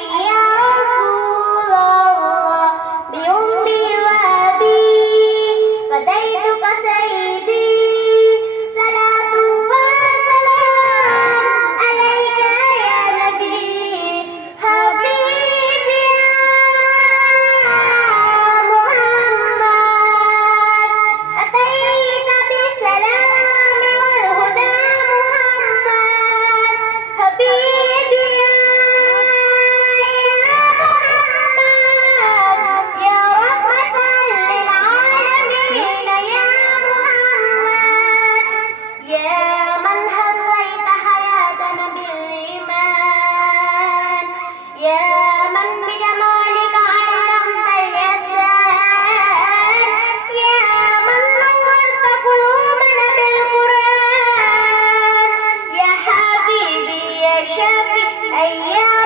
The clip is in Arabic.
يا رسول الله بأمي وأبي فديتك سيدي صلاة والسلام عليك يا نبي حبيبي يا محمد أتيت بالسلام والهدى محمد حبيبي يا محمد يا رحمة للعالمين يا محمد يا من هديت حياتنا بالإيمان يا من بجمالك علمت الإحسان يا من نورت قلوبنا بالقرآن يا حبيبي يا شفيع أيام